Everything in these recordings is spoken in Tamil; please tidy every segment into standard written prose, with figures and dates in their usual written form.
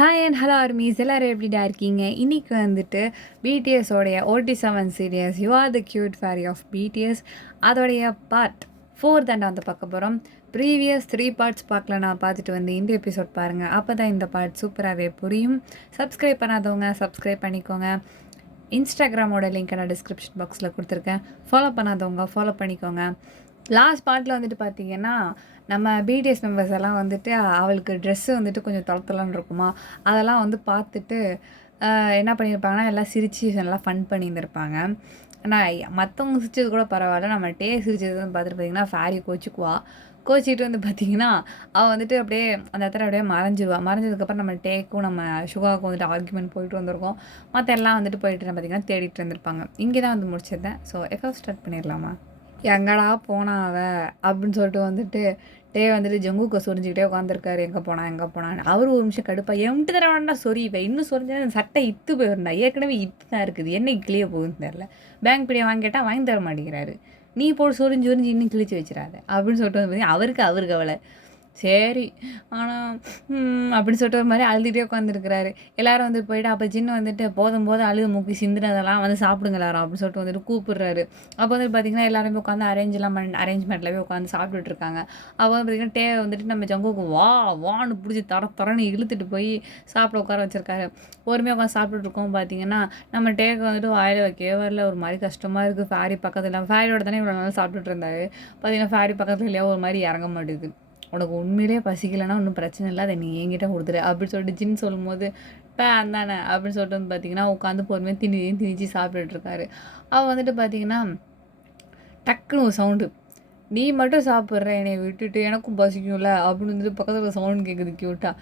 ஹாய் அண்ட் ஹலோ ஆர்மீஸ் எல்லோரும் எப்படிடா இருக்கீங்க? இன்றைக்கி வந்துட்டு பிடிஎஸோடைய OT7 series you are the cute fairy of BTS அதோடைய பார்ட் 4 தாண்டா வந்து பார்க்க போகிறோம். ப்ரீவியஸ் 3 பார்ட்ஸ் பார்க்கல, நான் பார்த்துட்டு வந்து இந்த எபிசோட் பாருங்கள். அப்போ தான் இந்த பார்ட் சூப்பராகவே புரியும். சப்ஸ்கிரைப் பண்ணாதவங்க சப்ஸ்கிரைப் பண்ணிக்கோங்க. இன்ஸ்டாகிராமோட லிங்க்கை நான் டிஸ்கிரிப்ஷன் பாக்ஸில் கொடுத்துருக்கேன். ஃபாலோ பண்ணாதவங்க ஃபாலோ பண்ணிக்கோங்க. லாஸ்ட் பார்ட்டில் வந்துட்டு பார்த்தீங்கன்னா, நம்ம பிடிஎஸ் மெம்பர்ஸ் எல்லாம் வந்துட்டு அவளுக்கு ட்ரெஸ்ஸு வந்துட்டு கொஞ்சம் தொளத்தொளன்னு இருக்குமா, அதெல்லாம் வந்து பார்த்துட்டு என்ன பண்ணியிருப்பாங்கன்னா, எல்லாம் சிரித்து நல்லா ஃபன் பண்ணியிருந்திருப்பாங்க. ஆனால் மற்றவங்க சிரிச்சது கூட பரவாயில்ல, நம்ம சிரிச்சது வந்து பார்த்துட்டு பார்த்தீங்கன்னா ஃபேரி கோச்சிக்குவா. கோச்சிக்கிட்டு வந்து பார்த்திங்கன்னா, அவள் வந்துட்டு அப்படியே அந்த இடத்துல அப்படியே மறைஞ்சிருவா. மறைஞ்சதுக்கப்புறம் நம்ம டேக்கும் நம்ம சுகாவுக்கும் வந்துட்டு ஆர்குமெண்ட் போயிட்டு வந்திருக்கோம். மற்ற எல்லாம் வந்துட்டு போயிட்டு பார்த்திங்கன்னா தேடிட்டு இருந்திருப்பாங்க. இங்கே தான் வந்து முடிச்சிருந்தேன். ஸோ எஃப்எஃப் ஸ்டார்ட் பண்ணிடலாமா? எங்கடா போனா அவ அப்படின்னு சொல்லிட்டு வந்துட்டு வந்துட்டு ஜங்குக்கை சொரிஞ்சிக்கிட்டே உட்காந்துருக்காரு. எங்கே போனான்னு அவர் ஒரு நிமிஷம் கடுப்பா எம்ட்டு தர வேண்டாம் இவன் இன்னும் சொரிஞ்சா சட்டை இத்து போயிருந்தா, ஏற்கனவே இத்து தான் இருக்குது, என்ன கிளிய போகுதுன்னு தெரில. பேங்க் பிடியை வாங்கி கேட்டால் வாங்கி தர மாட்டேங்கிறாரு. நீ போட்டு சொரிஞ்சு இன்னும் கிழிச்சு வச்சிடாத அப்படின்னு சொல்லிட்டு வந்து அவருக்கு அவளை சரி ஆனால் அப்படின்னு சொல்லிட்டு ஒரு மாதிரி அழுதுகிட்டே உட்காந்துருக்கிறாரு. எல்லோரும் வந்து போயிட்டு அப்போ சின்ன வந்துட்டு போதும் அழுது மூக்கி சிந்தினதெல்லாம் வந்து சாப்பிடுங்க எல்லாரும் அப்படின்னு சொல்லிட்டு வந்துட்டு கூப்பிடுறாரு. அப்போ வந்து பார்த்திங்கன்னா எல்லாருமே உட்காந்து அரேஞ்ச்மெண்ட்டில் போய் உட்காந்து சாப்பிட்டுட்டு இருக்காங்க. அப்போ வந்து பார்த்திங்கன்னா வந்துட்டு நம்ம ஜங்குக்கு வான்னு பிடிச்சி தரன்னு இழுத்துட்டு போய் சாப்பிட உட்கார வச்சிருக்காரு. பொறுமையாக உட்காந்து சாப்பிட்டுட்டு இருக்கோம். பார்த்திங்கன்னா நம்ம டேக்கு வந்துட்டு வாயில் வைக்கவே வரல, ஒரு மாதிரி கஷ்டமாக இருக்குது. ஃபேரி பக்கத்தில் ஃபேரியோட தானே இவ்வளோ நாள் சாப்பிட்டுட்டு இருந்தாரு. பார்த்திங்கன்னா ஃபேரி பக்கத்தில் இல்லையா ஒரு மாதிரி இறங்க மாட்டேங்குது. உனக்கு உண்மையிலே பசிக்கலைன்னா ஒன்றும் பிரச்சனை இல்லை, அதை நீ என்கிட்ட கொடுத்துரு அப்படின்னு சொல்லிட்டு ஜின் சொல்லும்போது அந்தானே அப்படின்னு சொல்லிட்டு வந்து பார்த்திங்கன்னா உட்காந்து பொறுமையாக திணிச்சு சாப்பிட்டுட்ருக்காரு. அவள் வந்துட்டு பார்த்திங்கன்னா டக்குன்னு ஒரு சவுண்டு, நீ மட்டும் சாப்பிட்ற என்னை விட்டுட்டு எனக்கும் பசிக்கும்ல அப்படின்னு வந்துட்டு பக்கத்தில் சவுண்ட் கேட்குது க்யூட்டா.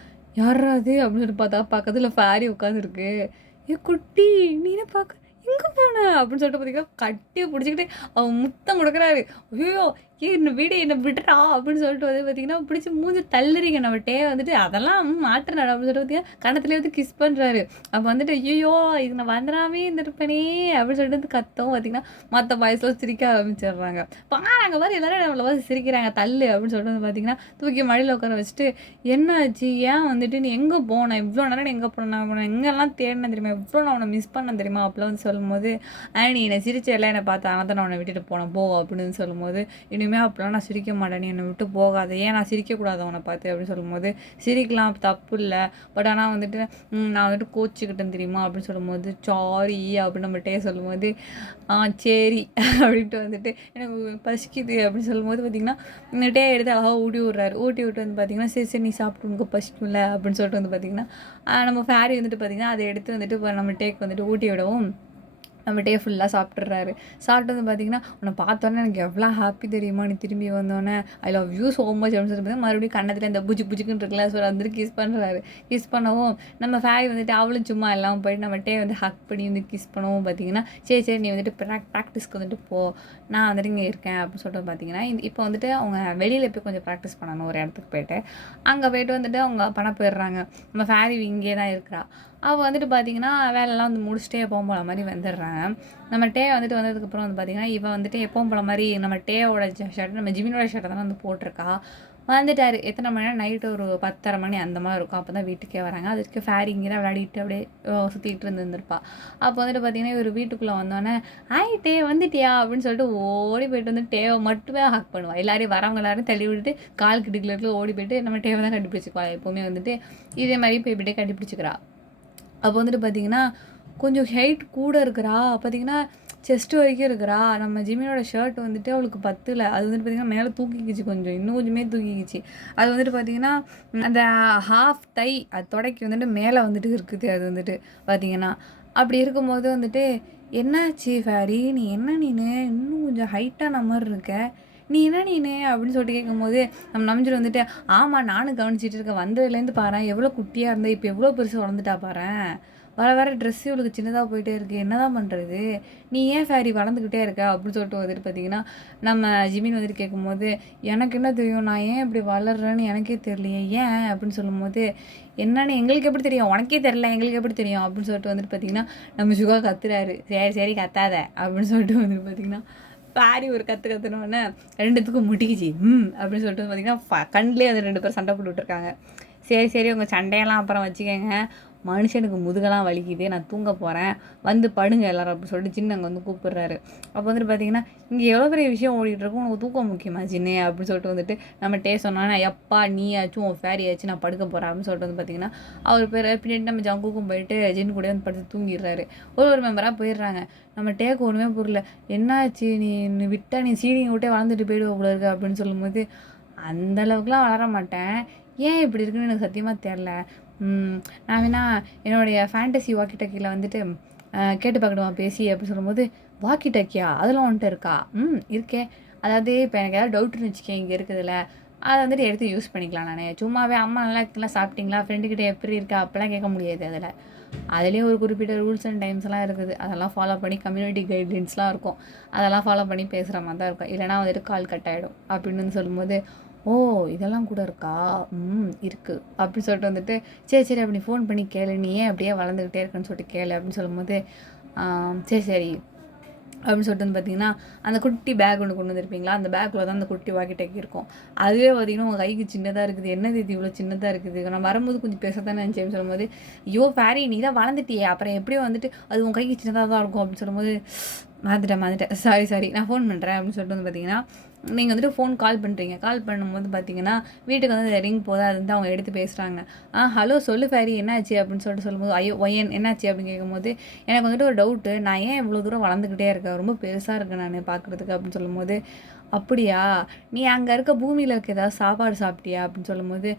யாராது அப்படின்னு சொல்லிட்டு பார்த்தா பக்கத்தில் ஃபேரி உட்காந்துருக்கு. ஏ குட்டி நீனை பார்க்க எங்கே போன அப்படின்னு சொல்லிட்டு பார்த்தீங்கன்னா கட்டி பிடிச்சிக்கிட்டு அவன் முத்தம் கொடுக்குறாரு. ஐயோ என்ன வீடு என்ன விடுறா அப்படின்னு சொல்லிட்டு வந்து பார்த்தீங்கன்னா பிடிச்சி மூஞ்சி தள்ளுறீங்க நம்ம வந்துட்டு அதெல்லாம் மாட்டுறாரு அப்படின்னு சொல்லிட்டு பார்த்தீங்கன்னா கணத்துலேயே வந்து கிஸ் பண்ணுறாரு. அப்போ வந்துட்டு ஐயோ இது நான் வந்துடாமே இருந்திருப்பேனே அப்படின்னு சொல்லிட்டு வந்து கத்தவும் பார்த்தீங்கன்னா மற்ற பாய்ஸ்லாம் சிரிக்க ஆரம்பிச்சிடுறாங்க. பாருங்க மாதிரி எல்லாரும் நம்மளை வந்து சிரிக்கிறாங்க தள்ளு அப்படின்னு சொல்லிட்டு வந்து பார்த்தீங்கன்னா தூக்கி மடியில் உட்கார வச்சுட்டு என்னாச்சு ஏன் வந்துட்டு நீ எங்கே போனேன் இவ்வளோ நேரம் எங்கே போனேன் எங்கெல்லாம் தேடினேன் தெரியுமா, எவ்வளோ நான் உன்னை மிஸ் பண்ண தெரியுமா அப்படிலாம் வந்து சொல்லும்போது நீ என்னை சிரிச்ச எல்லாம் என்னை பார்த்து ஆனால் தான் நான் உன்னை விட்டுட்டு போனேன் போ அப்படின்னு சொல்லும்போது இனிமேல் அப்படிலாம் நான் சிரிக்க மாட்டேன், நீ என்னை விட்டு போகாத, ஏன் நான் சிரிக்கக்கூடாது அவனை பார்த்து அப்படின்னு சொல்லும்போது சிரிக்கலாம் தப்பு இல்லை, பட் ஆனால் வந்துட்டு நான் வந்துட்டு கோச்சிக்கிட்டேன் தெரியுமா அப்படின்னு சொல்லும்போது சாரி அப்படின்னு நம்மகிட்டே சொல்லும்போது சரி அப்படின்ட்டு வந்துட்டு எனக்கு பசிக்குது அப்படின்னு சொல்லும்போது பார்த்திங்கன்னா டே எடுத்து அழகாக ஊட்டி விட்டு வந்து பார்த்திங்கன்னா சரி நீ சாப்பிட்டு உனக்கு பசிக்கும்ல அப்படின்னு சொல்லிட்டு வந்து பார்த்திங்கன்னா நம்ம ஃபேரி வந்துட்டு பார்த்திங்கன்னா அதை எடுத்து வந்துட்டு நம்ம டேக்கு வந்துட்டு ஊட்டி விடவும் நம்ம ஃபுல்லாக சாப்பிட்றாரு. சாப்பிட்டு வந்து பார்த்திங்கன்னா உன்னை பார்த்தோன்னே எனக்கு எவ்வளோ ஹாப்பி தெரியுமா, நீ திரும்பி வந்தோன்னே I love you so much அப்படின்னு சொல்லி பார்த்தீங்கன்னா மறுபடியும் கண்ணத்தில் இந்த புஜுக்குன்னு இருக்குல்ல ஸோ வந்துட்டு கிஸ் பண்ணுறாரு. கிஸ் பண்ணவும் நம்ம ஃபேரி வந்துட்டு அவளும் சும்மா எல்லாம் போயிட்டு நம்ம வந்து ஹக் பண்ணி வந்து கிஸ் பண்ணவும் பார்த்திங்கன்னா சரி நீ வந்துட்டு ப்ராக்டிஸ்க்கு வந்துட்டு போ, நான் வந்துட்டு இங்கே இருக்கேன் அப்படின்னு சொல்லிட்டு பார்த்திங்கன்னா இப்போ வந்துட்டு அவங்க வெளியில் போய் கொஞ்சம் ப்ராக்டிஸ் பண்ணணும் ஒரு இடத்துக்கு போயிட்டு. அங்கே போய்ட்டு வந்துட்டு அவங்க பண்ண போயிடுறாங்க. நம்ம ஃபேரி இங்கே தான் இருக்கிறா. அவள் வந்துட்டு பார்த்திங்கன்னா வேலைலாம் வந்து முடிச்சுட்டே எப்பவும் போல மாதிரி வந்துடுறாங்க. நம்ம வந்துட்டு வந்ததுக்கப்புறம் வந்து பார்த்திங்கன்னா இவன் வந்துட்டு எப்பவும் போல மாதிரி நம்ம டேவோட ஷர்ட் நம்ம ஜிமினோட ஷர்ட்டை தானே வந்து போட்டிருக்கா. வந்துட்டார் எத்தனை மணினா நைட்டு ஒரு 10:30 மணி அந்த மாதிரி இருக்கும். அப்போ தான் வீட்டுக்கே வராங்க. அதுக்கு ஃபேரி இங்கே தான் விளையாடிட்டு அப்படியே சுற்றிட்டு இருந்துருப்பா. அப்போ வந்துட்டு பார்த்திங்கன்னா ஒரு வீட்டுக்குள்ளே வந்தோடனே டே வந்துட்டியா அப்படின்னு சொல்லிட்டு ஓடி போயிட்டு வந்து டேவை மட்டுமே ஹக் பண்ணுவாள். எல்லாரையும் வரவங்க எல்லாரும் தள்ளி விட்டுட்டு கால் கிட்டிக்குள்ள ஓடி போயிட்டு நம்ம டேவை தான் கண்டுபிடிச்சிக்குவா. எப்போவுமே வந்துட்டு இதே மாதிரி போய் இப்படியே கண்டுபிடிச்சிக்கிறா. அப்போ வந்துட்டு பார்த்திங்கன்னா கொஞ்சம் ஹைட் கூட இருக்கிறா, பார்த்திங்கன்னா செஸ்ட்டு வரைக்கும் இருக்கிறா. நம்ம ஜிமினோட ஷர்ட் வந்துட்டு அவளுக்கு பத்தலை, அது வந்துட்டு பார்த்திங்கன்னா மேலே தூக்கிக்கிச்சு, இன்னும் கொஞ்சமே தூக்கிக்கிச்சு. அது வந்துட்டு பார்த்திங்கன்னா அந்த ஹாஃப் தை அது தொடக்கி வந்துட்டு மேலே வந்துட்டு இருக்குது. அது வந்துட்டு பார்த்திங்கன்னா அப்படி இருக்கும்போது வந்துட்டு என்னாச்சு ஃபேரி நீ என்ன இன்னும் கொஞ்சம் ஹைட்டான மாதிரி இருக்க, நீ என்ன அப்படின்னு சொல்லிட்டு கேட்கும்போது நம்ம நம்பிச்சிட்டு வந்துட்டு ஆமாம் நானும் கவனிச்சிட்டு இருக்கேன், வந்ததுலேருந்து பாரு எவ்வளோ குட்டியாக இருந்தால் இப்போ எவ்வளோ பெருசு வளர்ந்துட்டா பாரு, வர ட்ரெஸ்ஸு இவளுக்கு சின்னதாக போயிட்டே இருக்குது, என்ன தான் பண்ணுறது, நீ ஏன் ஃபேரி வளர்ந்துக்கிட்டே இருக்க அப்படின்னு சொல்லிட்டு வந்துட்டு பார்த்திங்கன்னா நம்ம ஜிமின் வந்துட்டு கேட்கும்போது எனக்கு என்ன தெரியும், நான் ஏன் இப்படி வளர்றேன்னு எனக்கே தெரியலையே ஏன் அப்படின்னு சொல்லும்போது என்னன்னு எங்களுக்கு எப்படி தெரியும், உனக்கே தெரில எங்களுக்கு எப்படி தெரியும் அப்படின்னு சொல்லிட்டு வந்துட்டு பார்த்திங்கன்னா நம்ம சுகா கத்துறாரு. சரி கத்தாத அப்படின்னு சொல்லிட்டு வந்துட்டு பார்த்திங்கன்னா ஃபேரி ஒரு கற்றுனோடனே ரெண்டுத்துக்கும் முட்டிக்கிச்சு அப்படின்னு சொல்லிட்டு பார்த்திங்கன்னா கண்ணிலே வந்து 2 பேர் சண்டை போட்டுட்ருக்காங்க. சரி சரி உங்கள் சண்டையெல்லாம் அப்புறம் வச்சுக்கோங்க, மனுஷனுக்கு முதுகெல்லாம் வலிக்குது, நான் தூங்க போகிறேன், வந்து படுங்க எல்லாரும் அப்படின்னு சொல்லிட்டு ஜின்னு அங்கே வந்து கூப்பிடுறாரு. அப்போ வந்துட்டு பார்த்தீங்கன்னா, இங்கே எவ்வளோ பெரிய விஷயம் ஓடிட்டுருக்கும், உனக்கு தூக்கம் முக்கியமா ஜின்னே அப்படின்னு சொல்லிட்டு வந்துட்டு நம்ம டே சொன்னோன்னா, எப்பா நீயாச்சும் உன் ஃபேரியாச்சும் நான் படுக்க போகிறேன் அப்படின்னு சொல்லிட்டு வந்து பார்த்தீங்கன்னா, அவர் பேர் பின்னாடி நம்ம ஜங்குக்கும் போயிட்டு ஜின்னு கூட வந்து படுத்து தூங்கிடுறாரு. ஒரு மெம்பராக போயிடுறாங்க. நம்ம டேக்கு ஒன்றுமே புரியல, என்னாச்சு நீ விட்டா நீ சீனியை விட்டே வளர்ந்துட்டு போயிடுவ போல இருக்கு அப்படின்னு சொல்லும்போது, அந்த அளவுக்குலாம் வளர மாட்டேன், ஏன் இப்படி இருக்குன்னு எனக்கு சத்தியமாக தெரில, நான் வேணா என்னுடைய ஃபேண்டசி வாக்கி டக்கியில் வந்துட்டு கேட்டு பார்க்கணுமா பேசி அப்படின்னு சொல்லும்போது, வாக்கி டக்கியா அதெல்லாம் வந்துட்டு இருக்கா? இருக்கே. அதாவது இப்போ எனக்கு ஏதாவது டவுட்டுன்னு வச்சுக்கேன் இங்கே இருக்குதுல்ல, அதை வந்துட்டு எடுத்து யூஸ் பண்ணிக்கலாம். நான் சும்மாவே அம்மா நல்லா இருக்கலாம், சாப்பிட்டீங்களா, ஃப்ரெண்டுக்கிட்ட எப்படி இருக்கா அப்போலாம் கேட்க முடியாது. அதுலேயும் ஒரு குறிப்பிட்ட ரூல்ஸ் அண்ட் டைம்ஸ்லாம் இருக்குது, அதெல்லாம் ஃபாலோ பண்ணி கம்யூனிட்டி கைட்லைன்ஸ்லாம் இருக்கும், அதெல்லாம் ஃபாலோ பண்ணி பேசுகிற மாதிரி தான் இருக்கும். இல்லைனா வந்துட்டு கால் கட் ஆகிடும் அப்படின்னு சொல்லும்போது, ஓ இதெல்லாம் கூட இருக்கா, இருக்குது அப்படின்னு சொல்லிட்டு வந்துட்டு, சரி சரி அப்படி ஃபோன் பண்ணி கேளு, நீ ஏன் அப்படியே வளர்ந்துக்கிட்டே இருக்குன்னு சொல்லிட்டு கேளு அப்படின்னு சொல்லும்போது, சரி சரி அப்படின்னு சொல்லிட்டு வந்து பார்த்தீங்கன்னா, அந்த குட்டி பேக் ஒன்று கொண்டு வந்திருப்பீங்களா, அந்த பேக்கில் தான் அந்த குட்டி வாக்கி டக்கி இருக்கும். அதுவே பார்த்தீங்கன்னா உங்கள் கைக்கு சின்னதாக இருக்குது, என்னது இது இவ்வளோ சின்னதாக இருக்குது, நான் வரும்போது கொஞ்சம் பேச தானே நினச்சேன்னு சொல்லும்போது, ஐயோ ஃபேரி நீ தான் வளர்ந்துட்டியே, அப்புறம் எப்படியும் வந்துட்டு அது உங்கள் கைக்கு சின்னதாக தான் இருக்கும் அப்படின்னு சொல்லும்போது, மறந்துட்டேன் சாரி நான் ஃபோன் பண்ணுறேன் அப்படின்னு சொல்லிட்டு வந்து பார்த்தீங்கன்னா, நீங்கள் வந்துட்டு ஃபோன் கால் பண்ணுறீங்க, கால் பண்ணும்போது பார்த்தீங்கன்னா வீட்டுக்கு வந்து ரிங் போதா, அது வந்து அவங்க எடுத்து பேசுகிறாங்க. ஹலோ சொல்லு ஃபேரி என்னாச்சு அப்படின்னு சொல்லிட்டு சொல்லும்போது, ஐயோ ஒயன் என்னாச்சு அப்படின்னு கேட்கும்போது, எனக்கு வந்துட்டு ஒரு டவுட்டு, நான் ஏன் இவ்வளோ தூரம் வளர்ந்துக்கிட்டே இருக்கேன், ரொம்ப பெருசாக இருக்கேன் நான் பார்க்குறதுக்கு அப்படின்னு சொல்லும்போது, அப்படியா நீ அங்கே இருக்க பூமியில் இருக்க ஏதாவது சாப்பாடு சாப்பிட்டியா அப்படின்னு சொல்லும்போது,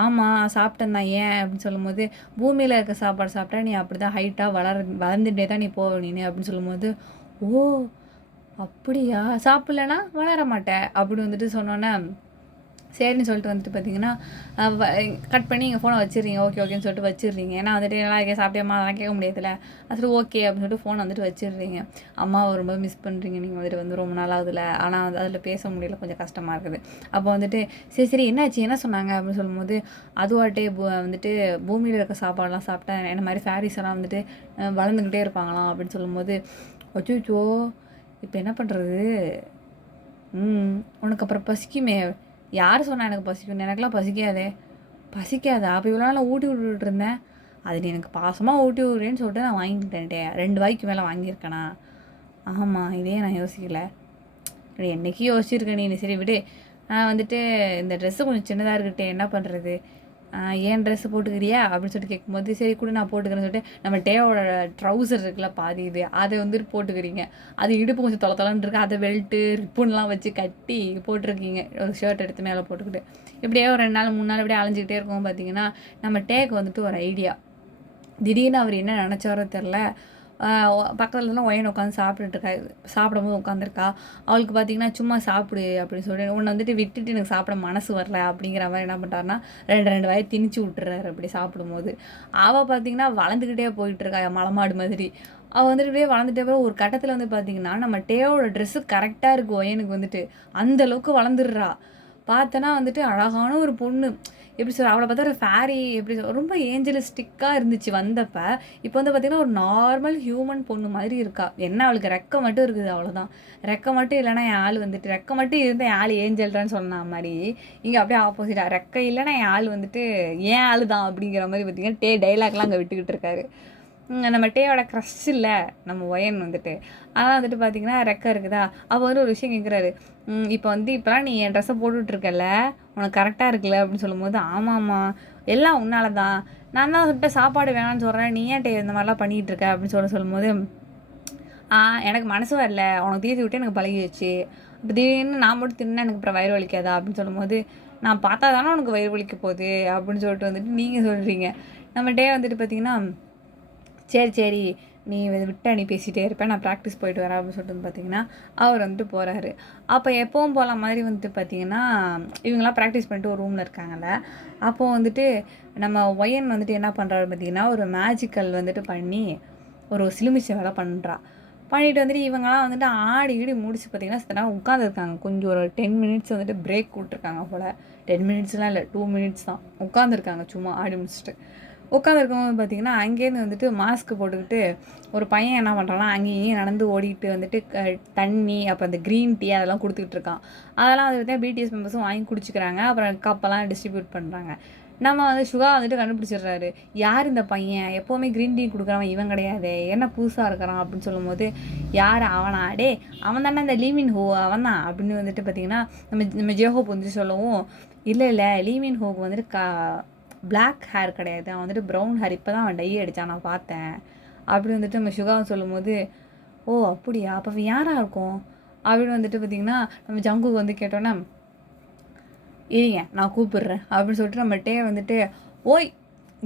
ஆமாம் சாப்பிட்டேன் தான், ஏன் அப்படின்னு சொல்லும்போது, பூமியில் இருக்க சாப்பாடு சாப்பிட்டா நீ அப்படி தான் ஹைட்டாக வளர்ந்துட்டே தான் நீ போவ நீ அப்படின்னு சொல்லும்போது, ஓ அப்படியா சாப்பிட்லன்னா வளர மாட்டேன் அப்படி வந்துட்டு சொன்னோன்னே, சரின்னு சொல்லிட்டு வந்துட்டு பார்த்தீங்கன்னா, கட் பண்ணி எங்கள் ஃபோனை வச்சிடுறீங்க. ஓகே ஓகேன்னு சொல்லிட்டு வச்சிடுறீங்க. ஏன்னா வந்துட்டு நல்லா இருக்கே சாப்பிட்டியாம்மா அதெல்லாம் கேட்க முடியாதுல்ல. சரி ஓகே அப்படின்னு சொல்லிட்டு ஃபோனை வந்துட்டு வச்சிடுறீங்க. அம்மாவை ரொம்ப மிஸ் பண்ணுறீங்க நீங்கள் வந்துட்டு, வந்து ரொம்ப நாள் ஆகுதுல, ஆனால் வந்து அதில் பேச முடியல, கொஞ்சம் கஷ்டமாக இருக்குது. அப்போ வந்துட்டு சரி சரி என்னாச்சு என்ன சொன்னாங்க அப்படின்னு சொல்லும்போது, அதுவாட்டே வந்துட்டு பூமியில் இருக்க சாப்பாடெலாம் சாப்பிட்டா என்ன மாதிரி ஃபேரிஸ் எல்லாம் வந்துட்டு வளர்ந்துக்கிட்டே இருப்பாங்களாம் அப்படின்னு சொல்லும்போது, அச்சோ இப்போ என்ன பண்ணுறது, உனக்கு அப்புறம் பசிக்குமே, யார் சொன்னா எனக்கு பசிக்கும்னு, எனக்கெல்லாம் பசிக்காதே, பசிக்காதா அப்போ இவ்வளோ நாள் ஊட்டி விட்டுட்டு இருந்தேன், அது நீ எனக்கு பாசமாக ஊட்டி விட்றேன்னு சொல்லிட்டு நான் வாங்கிக்கிட்டேன்ட்டேன், 2 வாய்க்கு மேலே வாங்கியிருக்கேனா, ஆமாம் இதே நான் யோசிக்கல, என்னைக்கு யோசிச்சிருக்கேன் நீ, சரி விடு, நான் வந்துட்டு இந்த ட்ரெஸ்ஸு கொஞ்சம் சின்னதாக இருக்கட்டே என்ன பண்ணுறது, ஏன் ட்ரெஸ்ஸு போட்டுக்கிறியா அப்படின்னு சொல்லிட்டு கேட்கும்போது, சரி கூட நான் போட்டுக்கிறேன்னு சொல்லிட்டு நம்ம டேவோட ட்ரௌசர் இருக்குல்ல பாதி இது, அதை வந்துட்டு போட்டுக்கிறீங்க, அது இடுப்பு கொஞ்சம் தொலைன்னு இருக்குது, அதை பெல்ட்டு ரிப்பன்லாம் வச்சு கட்டி போட்டிருக்கீங்க, ஒரு ஷர்ட் எடுத்து மேலே போட்டுக்கிட்டு, இப்படியே ஒரு 2 நாள் 3 நாள் இப்படியே அலைஞ்சிக்கிட்டே இருக்கோம் பார்த்தீங்கன்னா, நம்ம டேக்கு வந்துட்டு ஒரு ஐடியா, திடீர்னு அவர் என்ன நினச்சாரோ தெரில, பக்கத்தில் தான் ஒயன் உட்காந்து சாப்பிட்டுருக்கா, சாப்பிடும்போது உட்காந்துருக்கா, அவளுக்கு பார்த்தீங்கன்னா சும்மா சாப்பிடு அப்படின்னு சொல்லி உன்னை வந்துட்டு விட்டுட்டு எனக்கு சாப்பிட மனசு வரல அப்படிங்கிற மாதிரி என்ன பண்ணுறாருன்னா, 2 வாயை திணிச்சு விட்டுறாரு அப்படி சாப்பிடும்போது, அவள் பார்த்தீங்கன்னா வளர்ந்துக்கிட்டே போயிட்டுருக்கா மலைமாடு மாதிரி, அவள் வந்துட்டு இப்படியே வளர்ந்துட்டே போகிற ஒரு கட்டத்தில் வந்து பார்த்தீங்கன்னா நம்ம டேவோட ட்ரெஸ்ஸு கரெக்டாக இருக்குது ஒயனுக்கு வந்துட்டு, அந்தளவுக்கு வளர்ந்துடுறா, பார்த்தோன்னா வந்துட்டு அழகான ஒரு பொண்ணு, எப்படி சொல்ல அவளை பார்த்தா ஒரு ஃபேரி எப்படி ரொம்ப ஏஞ்சலிஸ்டிக்காக இருந்துச்சு வந்தப்போ, இப்போ வந்து பார்த்திங்கன்னா ஒரு நார்மல் ஹியூமன் பொண்ணு மாதிரி இருக்கா, என்ன அவளுக்கு ரெக்கை மட்டும் இருக்குது அவ்வளோதான், ரெக்கை மட்டும் இல்லைனா என் ஆள் வந்துட்டு, ரெக்கை மட்டும் இருந்தால் என் ஆள் ஏஞ்சல்றான்னு சொன்ன மாதிரி, இங்கே அப்படியே ஆப்போசிட்டாக ரெக்கை இல்லைனா என் ஆள் வந்துட்டு ஏன் ஆள் தான் அப்படிங்கிற மாதிரி பார்த்திங்கன்னா டைலாக்லாம் அங்கே விட்டுக்கிட்டு இருக்காரு. நம்ம டேயோட க்ரஷ் இல்லை நம்ம ஒயன் வந்துட்டு, ஆனால் வந்துட்டு பார்த்திங்கன்னா ரெக்கை இருக்குதா, அப்போ வந்து ஒரு விஷயம் கேட்குறாரு, இப்போ வந்து இப்போலாம் நீ என் ட்ரெஸ்ஸை போட்டுட்ருக்கல, உனக்கு கரெக்டாக இருக்குல்ல அப்படின்னு சொல்லும்போது, ஆமாம்மா எல்லாம் உன்னால தான், நான் தான் வந்துட்டு சாப்பாடு வேணான்னு சொல்கிறேன், நீ ஏன் டே இந்த மாதிரிலாம் பண்ணிகிட்டு இருக்க அப்படின்னு சொல்லும்போது, எனக்கு மனசு வரல, உனக்கு தீர்த்து விட்டு எனக்கு பழகிடுச்சு, இப்போ திடீர்னு நான் மட்டும் தின்னா எனக்கு அப்புறம் வயிறு வலிக்காதா அப்படின்னு சொல்லும்போது, நான் பார்த்தா தானே உனக்கு வயிறு வலிக்க போகுது அப்படின்னு சொல்லிட்டு வந்துட்டு நீங்கள் சொல்கிறீங்க. நம்ம டே வந்துட்டு பார்த்திங்கன்னா, சரி நீ விட்ட நீ பேசிகிட்டே இருப்பேன், நான் ப்ராக்டிஸ் போயிட்டு வரேன் அப்படின்னு சொல்லிட்டு வந்து பார்த்தீங்கன்னா, அவர் வந்துட்டு போகிறாரு. அப்போ எப்பவும் போல மாதிரி வந்துட்டு பார்த்தீங்கன்னா, இவங்களாம் ப்ராக்டிஸ் பண்ணிட்டு ஒரு ரூமில் இருக்காங்கல்ல, அப்போது வந்துட்டு நம்ம ஒயன் வந்துட்டு என்ன பண்ணுறாரு பார்த்தீங்கன்னா, ஒரு மேஜிக்கல் வந்துட்டு பண்ணி ஒரு சிலுமிச்ச வேலை பண்ணுறா, பண்ணிட்டு வந்துட்டு இவங்கலாம் வந்துட்டு ஆடி ஈடி முடிச்சு பார்த்தீங்கன்னா சில நேரம் உட்காந்துருக்காங்க, கொஞ்சம் ஒரு 10 மினிட்ஸ் வந்துட்டு பிரேக் விட்ருக்காங்க போல், 10 மினிட்ஸ்லாம் இல்லை 2 மினிட்ஸ் தான் உட்காந்துருக்காங்க சும்மா ஆடி முடிச்சுட்டு. உட்காந்துருக்கும்போது பார்த்தீங்கன்னா, அங்கேருந்து வந்துட்டு மாஸ்க் போட்டுக்கிட்டு ஒரு பையன் என்ன பண்ணுறான்னா, அங்கேயும் இங்கேயும் நடந்து ஓடிட்டு வந்துட்டு தண்ணி, அப்புறம் அந்த க்ரீன் டீ அதெல்லாம் குடுத்துக்கிட்டு இருக்கான். அதெல்லாம் வந்து பார்த்தீங்கன்னா, பிடிஎஸ் மெம்பர்ஸும் வாங்கி குடிச்சுக்கிறாங்க. அப்புறம் கப்பெல்லாம் டிஸ்ட்ரிபியூட் பண்ணுறாங்க. நம்ம வந்து சுகா வந்துட்டு கண்டுபிடிச்சிடுறாரு. யார் இந்த பையன்? எப்போவுமே க்ரீன் டீ குடுக்குறவன் இவன் கிடையாதே! என்ன புதுசா இருக்கிறான்? அப்படின்னு சொல்லும்போது, யார் அவனா? டேய் அவன் தானே அந்த லீ மின் ஹோ அவன் தான் அப்படின்னு வந்துட்டு பார்த்தீங்கன்னா, நம்ம ஜேஹோப் வந்து சொல்லவும், இல்ல லீ மின் ஹோக்கு வந்துட்டு பிளாக் ஹேர் கிடையாது. அவன் வந்துட்டு ப்ரௌன் ஹேர். இப்போ தான் அவன் டை அடித்தான் நான் பார்த்தேன். அப்படி வந்துட்டு நம்ம சுகாவை சொல்லும்போது, ஓ அப்படியா? அப்போ அவன் யாரா இருக்கும்? அப்படின்னு வந்துட்டு பார்த்தீங்கன்னா, நம்ம ஜங்குக்கு வந்து கேட்டோன்னா, இருங்க நான் கூப்பிடுறேன் அப்படின்னு சொல்லிட்டு நம்மள்ட்டே வந்துட்டு, ஓய்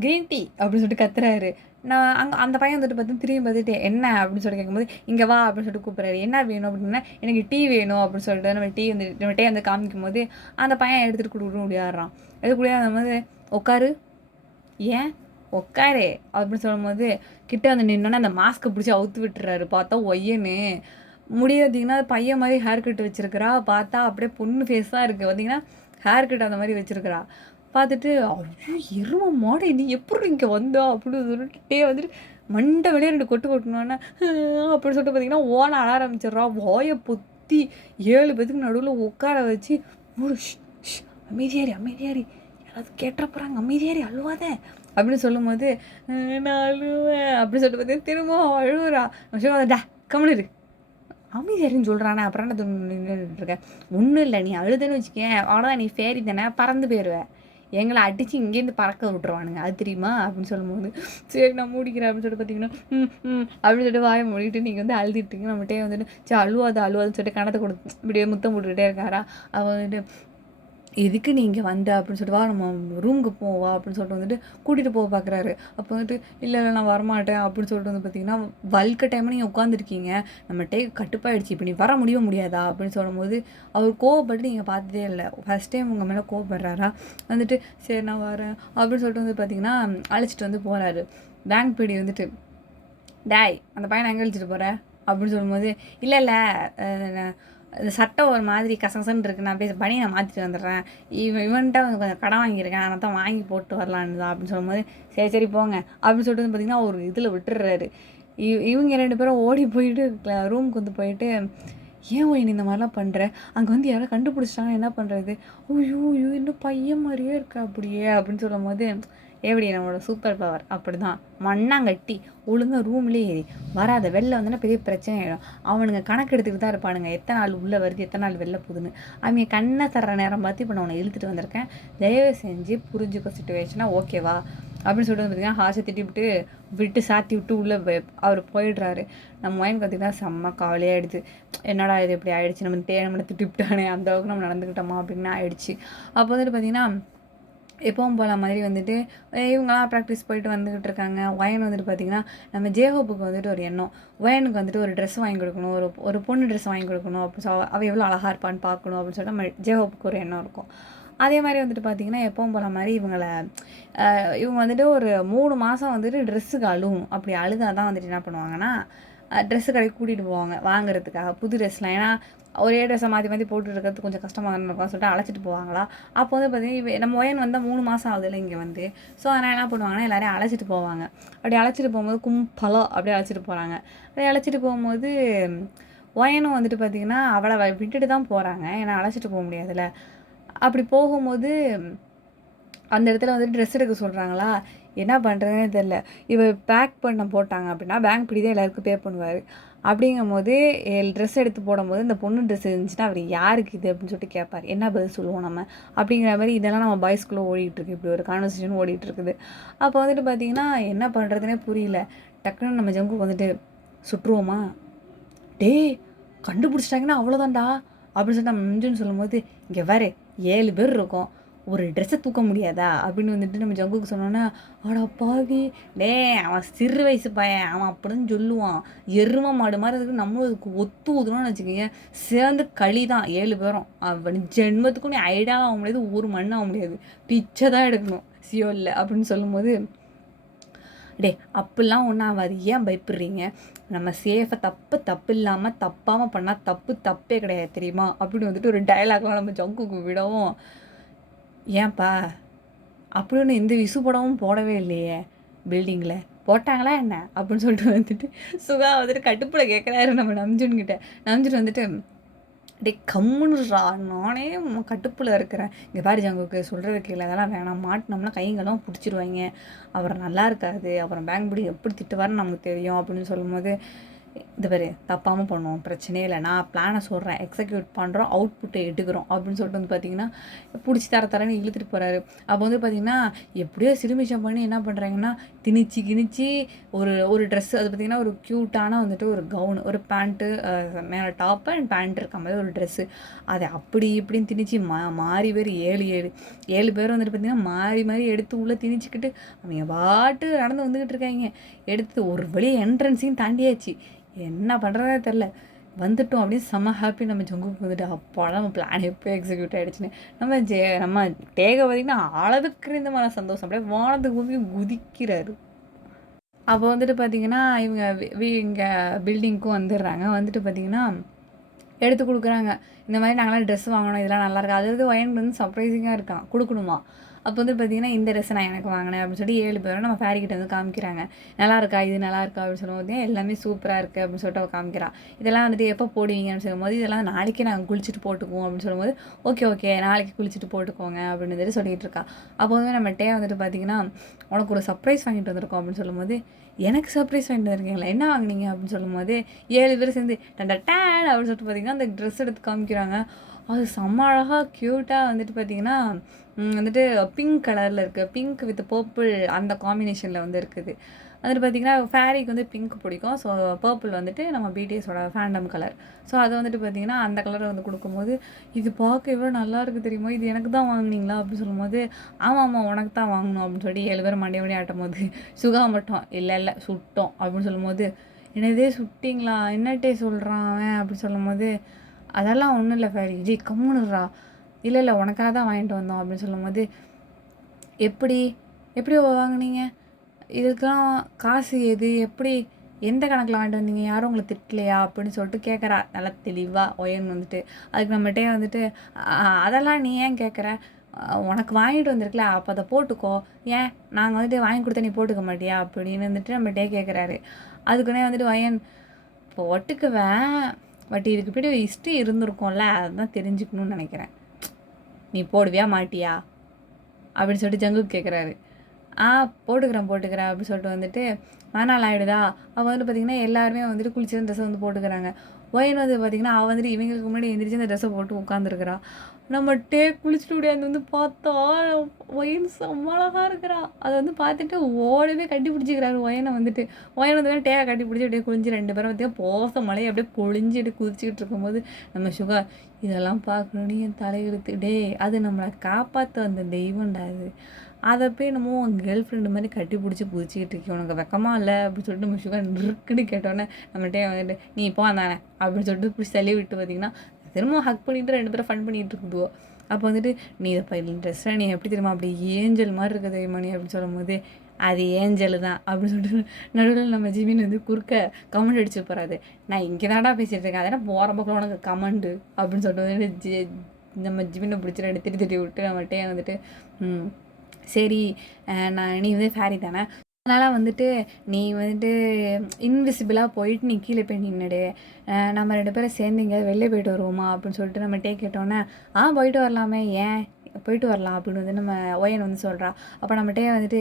க்ரீன் டீ அப்படின்னு சொல்லிட்டு கத்துறாரு. நான் அந்த பையன் வந்துட்டு பார்த்து திரும்பி பார்த்துட்டு, என்ன அப்படின்னு சொல்லி கேட்கும்போது, இங்கே வா அப்படின்னு சொல்லிட்டு கூப்பிட்றாரு. என்ன வேணும் அப்படின்னா, எனக்கு டீ வேணும் அப்படின்னு சொல்லிட்டு நம்ம டீ வந்து காமிக்கும்போது, அந்த பையன் எடுத்துகிட்டு கொடுக்கணும் முடியாடுறான். எடுத்து முடியாத உட்காரு, ஏன் உட்காரு அப்படின்னு சொல்லும்போது, கிட்ட வந்து நின்னோன்னே அந்த மாஸ்க்கை பிடிச்சி அவுத்து விட்டுறாரு. பார்த்தா ஒய்யன்னு முடியாதீங்கன்னா பையன் மாதிரி ஹேர் கட் வச்சிருக்கிறா. பார்த்தா அப்படியே பொண்ணு ஃபேஸ் தான் இருக்குது. பார்த்தீங்கன்னா ஹேர் கட் அந்த மாதிரி வச்சிருக்கிறா. பார்த்துட்டு, ஐயோ எரும மாடே நீ எப்படி இங்கே வந்தா அப்படின்னு சொல்லிட்டே வந்துட்டு மண்டை வெளியே 2 கொட்டு கொட்டணுன்னே அப்படின்னு சொல்லிட்டு பார்த்தீங்கன்னா ஓன அழ ஆரம்பிச்சிடுறா. வாயை பொத்தி 7 பேத்துக்கு நடுவில் உட்கார வச்சு, ஒரு அமைதியாரி அமைதியாரி, யாராவது கேட்டுற போகிறாங்க, அமைதியாரி அழுவாத அப்படின்னு சொல்லும்போது, நான் அழுவேன் அப்படின்னு சொல்லிட்டு பார்த்தீங்கன்னா திரும்பவும் அழுவுறா. டா கம்முனு அமைதியாரின்னு சொல்கிறானே அப்புறம் என்ன நின்றுட்டுருக்கேன். ஒன்றும் இல்லை, நீ அழுதுன்னு வச்சுக்கேன் அவ்வளோதான், நீ ஃபேரி தானே பறந்து போயிடுவேன். எங்களை அடித்து இங்கேருந்து பறக்க விட்ருவானுங்க அது தெரியுமா அப்படின்னு சொல்லும்போது, சரி நான் மூடிக்கிறேன் அப்படின்னு சொல்லிட்டு பார்த்தீங்கன்னா அப்படின்னு சொல்லிட்டு வாயை மூடிட்டு நீங்கள் வந்து அழுதுட்டுங்க நம்மகிட்டே வந்துட்டு சரி அழுவாதுன்னு சொல்லிட்டு கணத்தை கொடுத்து இப்படியே முத்தம் போட்டுக்கிட்டே இருக்காரா. அவள் வந்துட்டு, எதுக்கு நீ இங்கே வந்த அப்படின்னு சொல்லிட்டு, வா நம்ம ரூமுக்கு போவா அப்படின்னு சொல்லிட்டு வந்துட்டு கூட்டிகிட்டு போக பார்க்குறாரு. அப்போ வந்துட்டு இல்லை நான் வரமாட்டேன் அப்படின்னு சொல்லிட்டு வந்து பார்த்தீங்கன்னா, வல்க டைம் நீங்கள் உட்காந்துருக்கீங்க, நம்மகிட்டே கட்டுப்பாயிடுச்சு, இப்போ நீ வர முடியாதா அப்படின்னு சொல்லும்போது, அவர் கோவப்பட்டு நீங்கள் பார்த்ததே இல்லை, ஃபஸ்ட் டைம் உங்கள் மேலே கோவப்படுறாரா. வந்துட்டு சரி நான் வரேன் அப்படின்னு சொல்லிட்டு வந்து பார்த்தீங்கன்னா அழைச்சிட்டு வந்து போகிறாரு. பேங்க் பீடி வந்துட்டு, டேய் அந்த பையனை எங்கே அழைச்சிட்டு போகிற அப்படின்னு சொல்லும்போது, இல்லை இந்த சட்டை ஒரு மாதிரி கசகசன்னு இருக்குது, நான் போய் பனியை நான் மாற்றிட்டு வந்துடுறேன், இவன்கிட்ட கொஞ்சம் கடன் வாங்கியிருக்கேன் ஆனால் தான் வாங்கி போட்டு வரலான்னு தான் அப்படின்னு சொல்லும்போது, சரி போங்க அப்படின்னு சொல்லிட்டு வந்து பார்த்திங்கன்னா ஒரு இதில் விட்டுடுறாரு. இவங்க 2 பேரும் ஓடி போயிட்டு ரூமுக்கு வந்து போயிட்டு, ஏன் நீ இந்த மாதிரிலாம் பண்ணுற, அங்கே வந்து யாராவது கண்டுபிடிச்சிட்டாங்கன்னா என்ன பண்ணுறது, ஐயோ இன்னும் பையன் மாதிரியே இருக்கா அப்படியே அப்படின்னு சொல்லும்போது, எப்படி நம்மளோட சூப்பர் பவர் அப்படி தான் மண்ணாங்கட்டி ஒழுங்காக ரூம்லேயே ஏறி வராத வெளில வந்தோன்னா பெரிய பிரச்சனை ஆகிடும். அவனுங்க கணக்கு எடுத்துக்கிட்டு தான் இருப்பானுங்க, எத்தனை நாள் உள்ளே வருது எத்தனை நாள் வெளில போகுதுன்னு. அவங்க கண்ணை தர்ற நேரம் பார்த்து இப்போ நான் உன்னை இழுத்துட்டு வந்திருக்கேன், தயவு செஞ்சு புரிஞ்சுக்க சிச்சுவேஷனாக ஓகேவா அப்படின்னு சொல்லிட்டு வந்து பார்த்திங்கன்னா ஹாஸை திட்டி விட்டு சாத்தி விட்டு உள்ளே அவர் போயிடுறாரு. நம்ம மைண்ட் பார்த்திங்கன்னா செம்ம கவலையாகிடுது. என்னடா இது இப்படி ஆகிடுச்சு, நம்மளை திட்டிவிட்டானே அந்த அளவுக்கு நம்ம நடந்துக்கிட்டோமா அப்படின்னு ஆகிடுச்சு. அப்போ வந்துட்டு பார்த்திங்கன்னா எப்பவும் போல மாதிரி வந்துட்டு இவங்களாம் ப்ராக்டிஸ் போயிட்டு வந்துக்கிட்டு இருக்காங்க. ஒயன் வந்துட்டு பார்த்திங்கன்னா நம்ம ஜேஹோப்புக்கு வந்துட்டு ஒரு எண்ணம், ஒயனுக்கு வந்துட்டு ஒரு ட்ரெஸ் வாங்கி கொடுக்கணும், ஒரு பொண்ணு ட்ரெஸ் வாங்கி கொடுக்கணும் அப்படின்னு அவள் எவ்வளோ அழகாக இருப்பான்னு பார்க்கணும் அப்படின்னு சொல்லிட்டு நம்ம ஜேஹோப்புக்கு ஒரு எண்ணம் இருக்கும். அதே மாதிரி வந்துட்டு பார்த்திங்கன்னா எப்பவும் போல மாதிரி இவங்க வந்துட்டு ஒரு 3 மாதம் வந்துட்டு ட்ரெஸ்ஸுக்கு அழுவும். அப்படி அழுதாக தான் வந்துட்டு என்ன பண்ணுவாங்கன்னா, ட்ரெஸ்ஸு கடைக்கு கூட்டிகிட்டு போவாங்க வாங்குறதுக்காக புது ட்ரெஸ்லாம். ஏன்னா ஒரே ட்ரெஸ்ஸை மாற்றி போட்டு இருக்கிறது கொஞ்சம் கஷ்டமாக இருக்கும்னு சொல்லிட்டு அழைச்சிட்டு போவாங்களா. அப்போ வந்து பார்த்திங்கன்னா நம்ம ஒயன் வந்தால் 3 மாதம் ஆகுதுல்ல இங்கே வந்து. ஸோ அதனால் என்ன பண்ணுவாங்கன்னா எல்லோரையும் அழைச்சிட்டு போவாங்க. அப்படி அழைச்சிட்டு போகும்போது கும்பலாக அப்படியே அழைச்சிட்டு போகிறாங்க. அப்படி அழைச்சிட்டு போகும்போது ஒயனும் வந்துட்டு பார்த்திங்கன்னா அவளை விட்டுட்டு தான் போகிறாங்க, ஏன்னா அழைச்சிட்டு போக முடியாதுல்ல. அப்படி போகும்போது அந்த இடத்துல வந்துட்டு ட்ரெஸ் எடுக்க சொல்கிறாங்களா, என்ன பண்ணுறதுனே தெரில. இவர் பேக் பண்ண போட்டாங்க அப்படின்னா பேங்க் இப்படி தான் எல்லாருக்கும் பே பண்ணுவார். அப்படிங்கும்போது ட்ரெஸ் எடுத்து போடும்போது இந்த பொண்ணு ட்ரெஸ் இருந்துச்சுன்னா அவர் யாருக்கு இது அப்படின்னு சொல்லிட்டு கேட்பார். என்ன பதில் சொல்லுவோம் நம்ம அப்படிங்கிற மாதிரி இதெல்லாம் நம்ம பாய்ஸ்குள்ளே ஓடிட்டுருக்கு, இப்படி ஒரு கான்வர்சேஷன் ஓடிட்டுருக்குது. அப்போ வந்துட்டு பார்த்திங்கன்னா என்ன பண்ணுறதுனே புரியல. டக்குன்னு நம்ம ஜங்கு வந்துட்டு சுட்டுருவோமா, டே கண்டுபிடிச்சிட்டாங்கன்னா அவ்வளோதான்டா அப்படின்னு சொல்லிட்டு நம்ம மிஞ்சுன்னு சொல்லும்போது, இங்கே வேறு 7 பேர் இருக்கோம், ஒரு ட்ரெஸ்ஸை தூக்க முடியாதா அப்படின்னு வந்துட்டு நம்ம ஜங்குக்கு சொன்னோன்னா, ஆடா பாவி டே அவன் சிறு வயசு பையன், அவன் அப்படின்னு சொல்லுவான், எரும மாடு மாதிரி இருக்கு, நம்மளும் அதுக்கு ஒத்து ஊதுனோன்னு வச்சுக்கோங்க சேர்ந்து களி தான் 7 பேரும். அவன் ஜென்மத்துக்கும் நீ ஐடாக ஆக முடியாது, ஒரு மண் ஆக முடியாது, பிச்சை தான் எடுக்கணும் சியோலில் அப்படின்னு சொல்லும்போது, டே அப்படிலாம் ஒன்றும் ஆகாது, ஏன் பயப்படுறீங்க, நம்ம சேஃபை தப்பு இல்லாமல் தப்பாமல் பண்ணால் தப்பே கிடையாது தெரியுமா அப்படின்னு வந்துட்டு ஒரு டைலாக்லாம் நம்ம ஜங்குக்கு விடவும், ஏன்ப்பா அப்படி ஒன்று எந்த விசு படமும் போடவே இல்லையே பில்டிங்கில், போட்டாங்களா என்ன அப்படின்னு சொல்லிட்டு வந்துட்டு சுகா வந்துட்டு கட்டுப்பில் கேட்குறாரு நம்ம நம்ஜுன்கிட்ட. நம்ஜுன் வந்துட்டு டே கம்முனுறா, நானே கட்டுப்பில் இருக்கிறேன், இங்கே பாரு ஜங்குக்கு சொல்கிறது கேட்கல, அதெல்லாம் வேணாம், மாட்டினோம்னா கைங்கெல்லாம் பிடிச்சிருவாங்க, அப்புறம் நல்லா இருக்காது, அப்புறம் பேங்க் படி எப்படி திட்டுவாருன்னு நமக்கு தெரியும் அப்படின்னு சொல்லும்போது, இது பாரு தப்பாமல் பண்ணுவோம், பிரச்சனையே இல்லை, நான் பிளானை சொல்கிறேன், எக்ஸிக்யூட் பண்ணுறோம், அவுட்புட்டை எடுக்கிறோம் அப்படின்னு சொல்லிட்டு வந்து பார்த்தீங்கன்னா பிடிச்சி தரன்னு இழுத்துட்டு போகிறாரு. அப்போ வந்து பார்த்தீங்கன்னா எப்படியோ சிறுமிஷம் பண்ணி என்ன பண்ணுறாங்கன்னா திணிச்சு ஒரு ஒரு ட்ரெஸ்ஸு, அது பார்த்திங்கன்னா ஒரு க்யூட்டான வந்துட்டு ஒரு கவுனு, ஒரு பேண்ட்டு, மேலே டாப்பு அண்ட் பேண்ட் இருக்க மாதிரி ஒரு ட்ரெஸ்ஸு, அதை அப்படி இப்படின்னு திணிச்சு மாறி பேர் 7 பேர் வந்துட்டு பார்த்திங்கன்னா மாறி எடுத்து உள்ளே திணிச்சிக்கிட்டு அவங்க பாட்டு நடந்து வந்துக்கிட்டு இருக்காங்க. எடுத்து ஒரு வழி என்ட்ரன்ஸையும் தாண்டியாச்சு, என்ன பண்ணுறதே தெரில, வந்துட்டோம் அப்படின்னு செம்ம ஹாப்பி. நம்ம ஜங்குக்கு வந்துட்டு அப்பாடா நம்ம பிளான் எப்போ எக்ஸிக்யூட் ஆகிடுச்சுன்னு நம்ம டேக பார்த்திங்கன்னா அளவுக்கு இந்த மாதிரி சந்தோஷம், அப்படியே வானத்துக்கு குதிக்கிறாரு. அப்போ வந்துட்டு பார்த்திங்கன்னா இவங்க இங்கே பில்டிங்க்கும் வந்துடுறாங்க. வந்துட்டு பார்த்திங்கன்னா எடுத்து கொடுக்குறாங்க, இந்த மாதிரி நாங்களாம் ட்ரெஸ் வாங்கணும், இதெல்லாம் நல்லாயிருக்கு, அதாவது ஒயன் வந்து சர்ப்ரைசிங்காக இருக்கான், கொடுக்கணுமா. அப்போ வந்து பார்த்திங்கன்னா இந்த ட்ரெஸ்ஸை நான் எனக்கு வாங்கினேன் அப்படின்னு சொல்லி 7 பேரும் நம்ம ஃபேரிக்கிட்ட வந்து காமிக்கிறாங்க. நல்லா இருக்கா, இது நல்லா இருக்கா அப்படின்னு சொல்லும்போது எல்லாமே சூப்பராக இருக்குது அப்படின்னு சொல்லிட்டு அவள் காமிக்கிறா. இதெல்லாம் வந்துட்டு எப்போ போடுவீங்கன்னு சொல்லும்போது இதெல்லாம் நாளைக்கே நாங்கள் குளிச்சுட்டு போட்டுக்குவோம் அப்படின்னு சொல்லும்போது ஓகே நாளைக்கு குளிச்சுட்டு போட்டுக்கோங்க அப்படின்னு சொல்லி சொல்லிகிட்டு இருக்கா. அப்போ வந்து நம்மகிட்டே வந்துட்டு பார்த்திங்கன்னா உனக்கு ஒரு சர்ப்ரைஸ் வாங்கிட்டு வந்திருக்கோம் அப்படின்னு சொல்லும்போது எனக்கு சர்ப்ரைஸ் வாங்கிட்டு வந்திருக்கீங்களா, என்ன வாங்கினீங்க அப்படின்னு சொல்லும்போது 7 பேர் சேர்ந்து டேன் அப்படின்னு சொல்லிட்டு பார்த்திங்கன்னா அந்த ட்ரெஸ் எடுத்து காமிக்கிறாங்க. அது செம்ம அழகாக க்யூட்டாக வந்துட்டு பார்த்திங்கன்னா வந்துட்டு பிங்க் கலரில் இருக்குது, பிங்க் வித் பர்பிள் அந்த காம்பினேஷனில் வந்து இருக்குது. வந்துட்டு பார்த்திங்கன்னா ஃபேரிக்கு வந்து பிங்க் பிடிக்கும், ஸோ பர்பிள் வந்துட்டு நம்ம பிடிஎஸோட ஃபேண்டம் கலர். ஸோ அதை வந்துட்டு பார்த்திங்கன்னா அந்த கலரை வந்து கொடுக்கும்போது இது பார்க்க எவ்வளோ நல்லா இருக்குது தெரியுமா, இது எனக்கு தான் வாங்கினீங்களா அப்படின்னு சொல்லும்போது ஆமாம் உனக்கு தான் வாங்கணும் அப்படின்னு சொல்லி 7 பேர் மண்டி ஆட்டும் போது சுகா மட்டும் இல்லை சுட்டோம் அப்படின்னு சொல்லும்போது என்னதே சுட்டிங்களா, என்னட்டே சொல்கிறான் அவன் அப்படின்னு சொல்லும்போது அதெல்லாம் ஒன்றும் இல்லை ஃபேரி, ஜி கம்முனுறா, இல்லை உனக்காக தான் வாங்கிட்டு வந்தோம் அப்படின்னு சொல்லும்போது எப்படி வாங்கினீங்க, இதுக்கெல்லாம் காசு எது, எப்படி எந்த கணக்கில் வாங்கிட்டு வந்தீங்க, யாரும் உங்களை திட்டலையா அப்படின்னு சொல்லிட்டு கேட்குறா நல்லா தெளிவாக ஒயன் வந்துட்டு. அதுக்கு நம்மகிட்டே வந்துட்டு அதெல்லாம் நீ ஏன் கேட்குற, உனக்கு வாங்கிட்டு வந்திருக்கல அப்போ அதை போட்டுக்கோ, ஏன் நாங்கள் வந்துட்டு வாங்கி கொடுத்தா நீ போட்டுக்க மாட்டியா அப்படின்னு வந்துட்டு நம்மகிட்டே கேட்குறாரு. அதுக்குன்னே வந்துட்டு ஒயன் போட்டுக்குவேன், பட் இதுக்கு இப்படி ஒரு ஹிஸ்ட்ரி இருந்திருக்கும்ல, அதுதான் தெரிஞ்சுக்கணும்னு நினைக்கிறேன், நீ போடுவியா மாட்டியா அப்படின்னு சொல்லிட்டு ஜங்குக்கு கேட்குறாரு. போட்டுக்கிறேன் அப்படின்னு சொல்லிட்டு வந்துட்டு மறுநாள் ஆகிடுதா. அவள் வந்துட்டு பார்த்திங்கன்னா எல்லாருமே வந்துட்டு குளிச்சு ட்ரெஸ்ஸை வந்து போட்டுக்கிறாங்க. ஒயன் வந்து பார்த்திங்கன்னா அவள் வந்துட்டு இவங்களுக்கு முன்னாடி எழுந்திரிச்சு அந்த ட்ரெஸ்ஸை போட்டு உட்காந்துருக்குறா. நம்ம குளிச்சுட்டு முடியாது வந்து பார்த்தா ஒயன் செம்ம அழகாக இருக்கிறா. அதை வந்து பார்த்துட்டு ஓடவே கட்டி பிடிச்சிக்கிறாரு ஒயனை வந்துட்டு. ஒயன் வந்து டேவை கட்டி பிடிச்சி அப்படியே குளிஞ்சு 2 பேரும் வந்து போச மலையை அப்படியே பொழிஞ்சிட்டு குதிச்சுக்கிட்டு இருக்கும்போது நம்ம சுகா இதெல்லாம் பார்க்கணுன்னு என் தலையெழுத்து, டே அது நம்மளை காப்பாற்ற வந்த தெய்வம்டா அதை போய் நம்ம உன் கேர்ள் ஃப்ரெண்டு மாதிரி கட்டி பிடிச்சி குதிச்சிக்கிட்டு இருக்கேன், உனக்கு வெக்கமா இல்லை அப்படின்னு சொல்லிட்டு நம்ம சுகா நெருக்குன்னு கேட்டோன்னே நம்மகிட்டே வந்துட்டு நீ இப்போ வந்தானே அப்படின்னு சொல்லிட்டு பிடிச்சி தள்ளி விட்டு பார்த்திங்கன்னா திரும்ப ஹக் பண்ணிட்டு 2 பேரும் ஃபன் பண்ணிகிட்டு இருக்குதுவோ. அப்போ வந்துட்டு நீ இதை ட்ரெஸ்ஸை நீ எப்படி தெரியுமா அப்படி ஏஞ்சல் மாதிரி இருக்க தெரியுமா நீ அப்படின்னு சொல்லும்போது அது ஏஞ்சல் தான் அப்படின்னு சொல்லிட்டு நடுவில் நம்ம ஜிமின் வந்து குறுக்க கமெண்ட் அடிச்சு போகிறாரு. நான் இங்கே தான்டா பேசிகிட்டு இருக்கேன், அதெல்லாம் போகிற பக்கம் உனக்கு கமெண்டு அப்படின்னு சொல்லிட்டு வந்துட்டு நம்ம ஜிமினை பிடிச்சி 2 திட்டி விட்டு நம்மகிட்டே வந்துட்டு சரி நீ வந்து ஃபேரி தானே, அதனால் வந்துட்டு நீ வந்துட்டு இன்விசிபிளாக போயிட்டு நீ கீழே போய் நின்றுடு, நம்ம 2 பேரும் சேர்ந்து எங்கேயாவது வெளியே போயிட்டு வருவோமா அப்படின்னு சொல்லிட்டு நம்ம கேட்டோன்னே போயிட்டு வரலாமே, ஏன் போயிட்டு வரலாம் அப்படின்னு வந்து நம்ம ஒயன் வந்து சொல்கிறா. அப்போ நம்மகிட்டே வந்துட்டு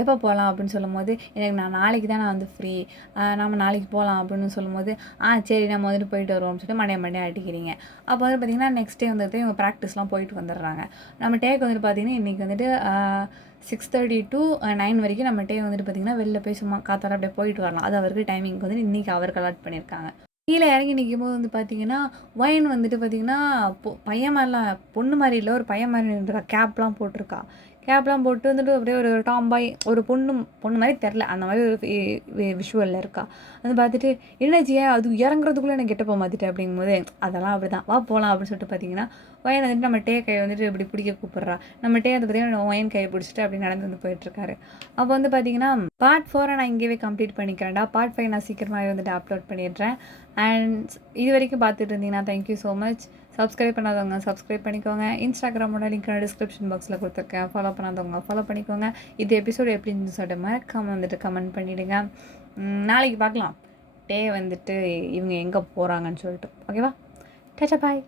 எப்போ போகலாம் அப்படின்னு சொல்லும்போது எனக்கு நாளைக்கு தான் நான் வந்து ஃப்ரீ, நம்ம நாளைக்கு போகலாம் அப்படின்னு சொல்லும்போது சரி நம்ம வந்துட்டு போயிட்டு வருவோம்னு சொல்லிட்டு மண்டே அடிக்கிறீங்க. அப்போ வந்து பார்த்திங்கன்னா நெக்ஸ்ட் டே வந்துட்டு இவங்க ப்ராக்டிஸ்லாம் போயிட்டு வந்துடுறாங்க. நம்ம டேக்கு வந்துட்டு பார்த்திங்கன்னா இன்றைக்கி வந்துட்டு 6:30 to 9 வரைக்கும் நம்ம டே வந்துட்டு பார்த்திங்கன்னா வெளில போய் சும்மா காத்தால அப்படியே போயிட்டு வரலாம், அது அவருக்கு டைமிங்க்கு வந்து இன்றைக்கி அவருக்கு அலாட் பண்ணியிருக்காங்க. கீழே இறங்கி நிற்கும் போது வந்து பார்த்திங்கன்னா ஒயன் வந்துட்டு பார்த்திங்கன்னா பையன் மாதிரிலாம் பொண்ணு மாதிரி இல்லை, ஒரு பையன் மாதிரி நின்றுருக்கா, கேப்லாம் போட்டு வந்துட்டு அப்படியே ஒரு டாம்பாய் ஒரு பொண்ணு மாதிரி தெரில, அந்த மாதிரி ஒரு விஷுவலில் இருக்கா. வந்து பார்த்துட்டு என்னாச்சியா அது இறங்குறதுக்குள்ளே எனக்கு கெட்டப்போ மாற்றிட்டேன் அப்படிங்கும்போது அதெல்லாம் அப்படி தான் வா போகலாம் அப்படின்னு சொல்லிட்டு பார்த்திங்கன்னா ஒயன் வந்துட்டு நம்ம கையை வந்துட்டு இப்படி பிடிக்க கூப்பிட்றா. நம்ம வந்து பார்த்திங்கன்னா ஒயன் கையை பிடிச்சிட்டு அப்படி நடந்து வந்து போயிட்டுருக்காரு. அப்போ வந்து பார்த்திங்கன்னா பார்ட் 4 நான் இங்கேயே கம்ப்ளீட் பண்ணிக்கிறேன்டா, பார்ட் 5 நான் சீக்கிரமாகவே வந்துட்டு அப்லோட் பண்ணிடுறேன். அண்ட் இது வரைக்கும் பார்த்துட்டு இருந்தீங்கன்னா தேங்க்யூ ஸோ மச். சப்ஸ்கிரைப் பண்ணாதவங்க சப்ஸ்கிரைப் பண்ணிக்கோங்க. இன்ஸ்டாகிராமோட லிங்க் நான் டிஸ்கிரிப்ஷன் பாக்ஸில் கொடுத்துருக்கேன். ஃபாலோ பண்ணாதவங்க ஃபாலோ பண்ணிக்கோங்க. இந்த எபிசோடு எப்படி இருந்துச்சு சொல்லிட்டு மறக்காம வந்துட்டு கமெண்ட் பண்ணிவிடுங்க. நாளைக்கு பார்க்கலாம் டே வந்துட்டு இவங்க எங்கே போகிறாங்கன்னு சொல்லிட்டு. ஓகேவா? டாடா பாய்.